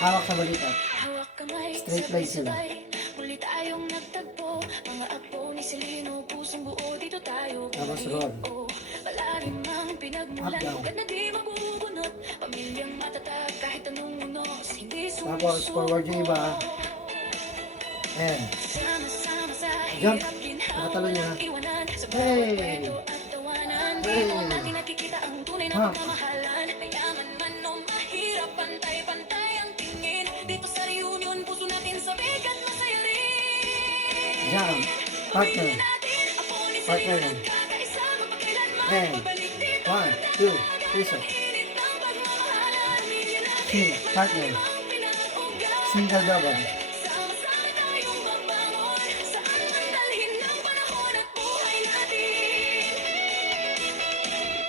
Hawak sa balikat. Straight line sila. Muli tayong nagtagpo, mga apo ni Selino, pusong buo dito tayo. Tapos roll. Malalim ang pinagmulan, Up, down. ugat na di mabubunot. Pamilyang matatag kahit anong unos, hindi sumusuko. Tapos forward yung iba. And Sama-sama sa jump. hirap, ginhawa, Nakatalo niya. iwanan. Sa Hey. bawat kwento at tawanan, Hey. dito natin nakikita ang tunay na Huh. pagmamahalan. Mayaman man o mahirap, pantay-pantay ang tingin. Dito sa reunion, puso natin sa bigat, masaya rin. jump. Partner. Partner yan. And 1, 2, puso. Partner. Single double.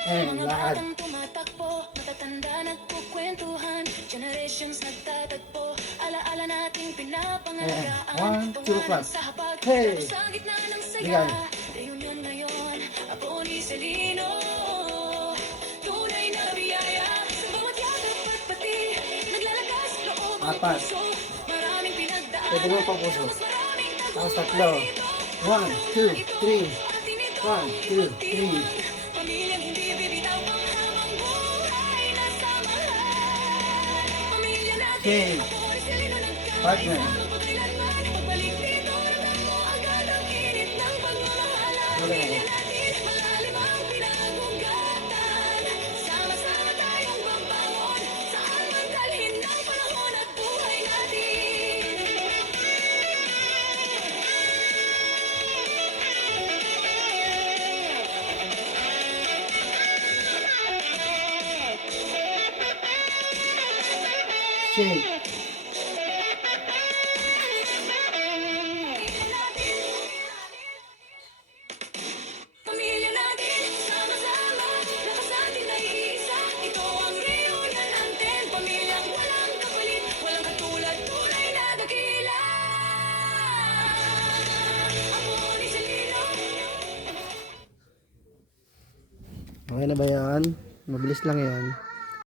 And lakad. Tumatakbo, matatanda nagkukwentuhan, generations nagtatagpo, alaala nating pinapangalaan. 1, 2, clap. Sa hapag, Hey. sa gitna ng saya. Bigay. Reunion ngayon, apo ni Selino. Tunay na biyaya, sa bawat yakap at pati, naglalakas loob ang Apat. puso. Maraming pinagdaan, Pwede mo pang puso. maraming Tapos tatlo. 1, 2, 3. 1, 2, 3. pamilyang hindi bibitaw pang habang buhay nasa mahal. Pamilya natin, Okay. apo ni Selino nagkakaiba. Partner. Magpagkailanman, pagbalik dito, ramdam mo agad ang init ng pagmamahalan. Wala Pamilya na. natin, malalim ang pinagugatan. Sama-sama tayong magbangon, saan man dalhin ng panahon at buhay natin. Shake. Pamilya natin, sama-sama, lakas natin ay isa. Ito ang reunion natin, pamilyang walang kapalit, walang katulad, tunay na dakila. Apo ni Selino. Okay na ba yan? Mabilis lang yan.